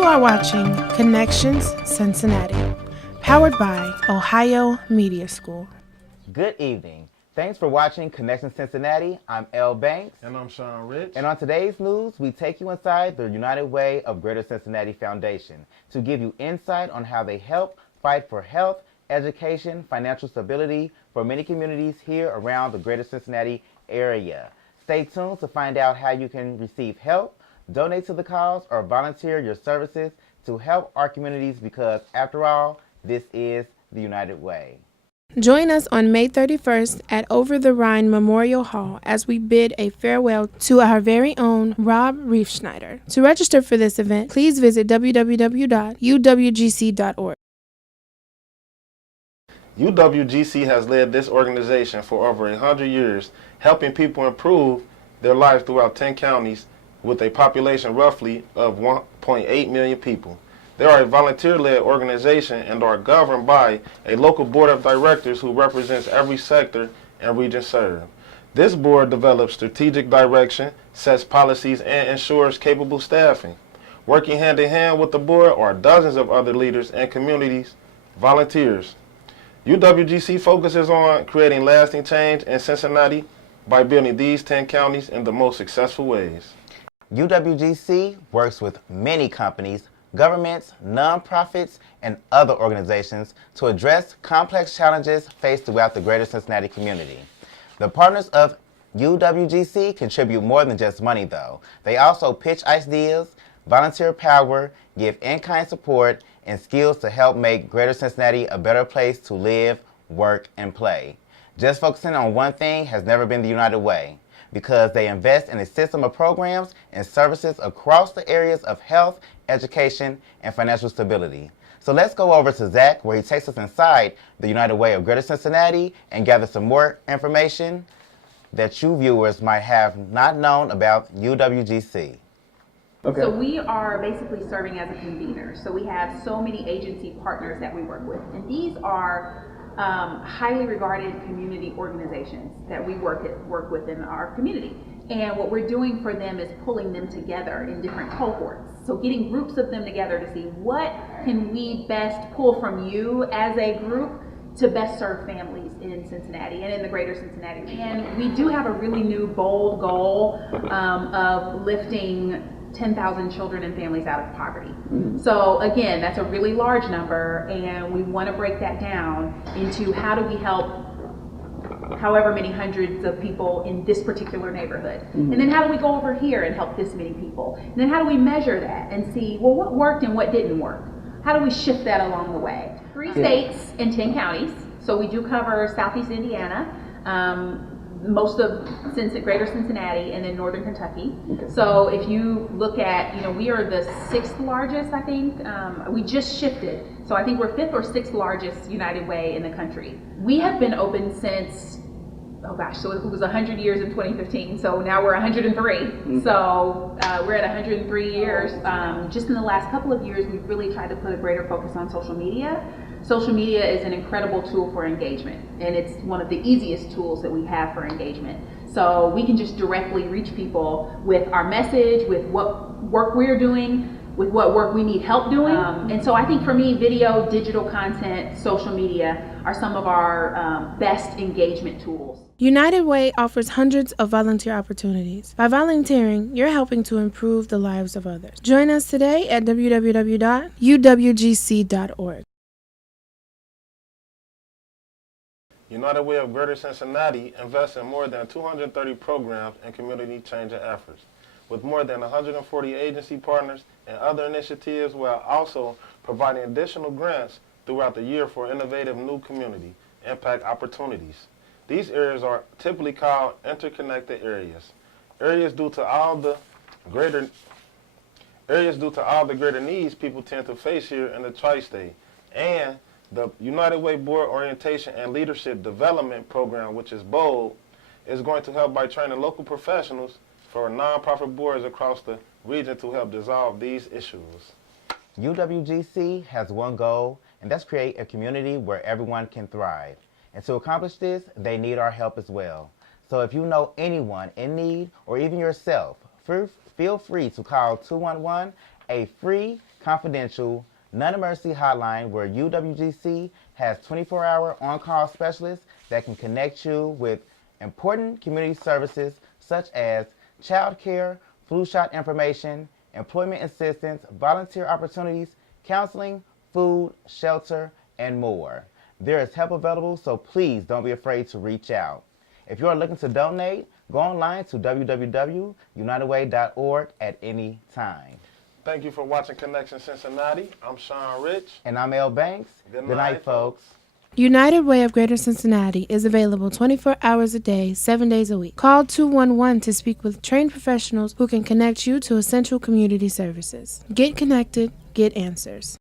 You are watching Connections Cincinnati, powered by Ohio Media School. Good evening. Thanks for watching Connections Cincinnati. I'm L. Banks. And I'm Sean Rich. And on today's news, we take you inside the United Way of Greater Cincinnati Foundation to give you insight on how they help fight for health, education, financial stability for many communities here around the Greater Cincinnati area. Stay tuned to find out how you can receive help, donate to the cause, or volunteer your services to help our communities because, after all, this is the United Way. Join us on May 31st at Over the Rhine Memorial Hall as we bid a farewell to our very own Rob Riefschneider. To register for this event, please visit www.uwgc.org. UWGC has led this organization for over 100 years, helping people improve their lives throughout 10 counties with a population roughly of 1.8 million people. They are a volunteer-led organization and are governed by a local board of directors who represents every sector and region served. This board develops strategic direction, sets policies, and ensures capable staffing. Working hand in hand with the board are dozens of other leaders and communities volunteers. UWGC focuses on creating lasting change in Cincinnati by building these 10 counties in the most successful ways. UWGC works with many companies, governments, nonprofits, and other organizations to address complex challenges faced throughout the greater Cincinnati community. The partners of UWGC contribute more than just money, though. They also pitch ideas, volunteer power, give in-kind support, and skills to help make greater Cincinnati a better place to live, work, and play. Just focusing on one thing has never been the United Way, because they invest in a system of programs and services across the areas of health, education, and financial stability. So let's go over to Zach, where he takes us inside the United Way of Greater Cincinnati and gather some more information that you viewers might have not known about UWGC. Okay. So we are basically serving as a convener. So we have so many agency partners that we work with, and these are highly regarded community organizations that we work with in our community. And what we're doing for them is pulling them together in different cohorts. So getting groups of them together to see what can we best pull from you as a group to best serve families in Cincinnati and in the greater Cincinnati region. And we do have a really new bold goal of lifting 10,000 children and families out of poverty. So again, that's a really large number, and we want to break that down into how do we help however many hundreds of people in this particular neighborhood. And then how do we go over here and help this many people? And then how do we measure that and see, well, what worked and what didn't work? How do we shift that along the way? 3 states and 10 counties. So we do cover Southeast Indiana, most of greater Cincinnati, and then northern Kentucky. So if you look at, we are the 6th largest, I think. We just shifted. So I think we're 5th or 6th largest United Way in the country. We have been open since, so it was 100 years in 2015. So now we're 103. So we're at 103 years. Just in the last couple of years, we've really tried to put a greater focus on social media. Social media is an incredible tool for engagement, and it's one of the easiest tools that we have for engagement. So we can just directly reach people with our message, with what work we're doing, with what work we need help doing. And so I think for me, video, digital content, social media are some of our best engagement tools. United Way offers hundreds of volunteer opportunities. By volunteering, you're helping to improve the lives of others. Join us today at www.uwgc.org. United Way of Greater Cincinnati invests in more than 230 programs and community-changing efforts, with more than 140 agency partners and other initiatives, while also providing additional grants throughout the year for innovative new community impact opportunities. These areas are typically called interconnected areas. Areas due to all the greater needs people tend to face here in the tri-state, and the United Way Board Orientation and Leadership Development Program, which is BOLD, is going to help by training local professionals for nonprofit boards across the region to help dissolve these issues. UWGC has one goal, and that's create a community where everyone can thrive. And to accomplish this, they need our help as well. So if you know anyone in need, or even yourself, feel free to call 211, a free confidential, non-emergency hotline where UWGC has 24-hour on-call specialists that can connect you with important community services such as child care, flu shot information, employment assistance, volunteer opportunities, counseling, food, shelter, and more. There is help available, so please don't be afraid to reach out. If you are looking to donate, go online to www.unitedway.org at any time. Thank you for watching Connection Cincinnati. I'm Sean Rich. And I'm El Banks. Good Good night, folks. United Way of Greater Cincinnati is available 24 hours a day, 7 days a week. Call 211 to speak with trained professionals who can connect you to essential community services. Get connected, get answers.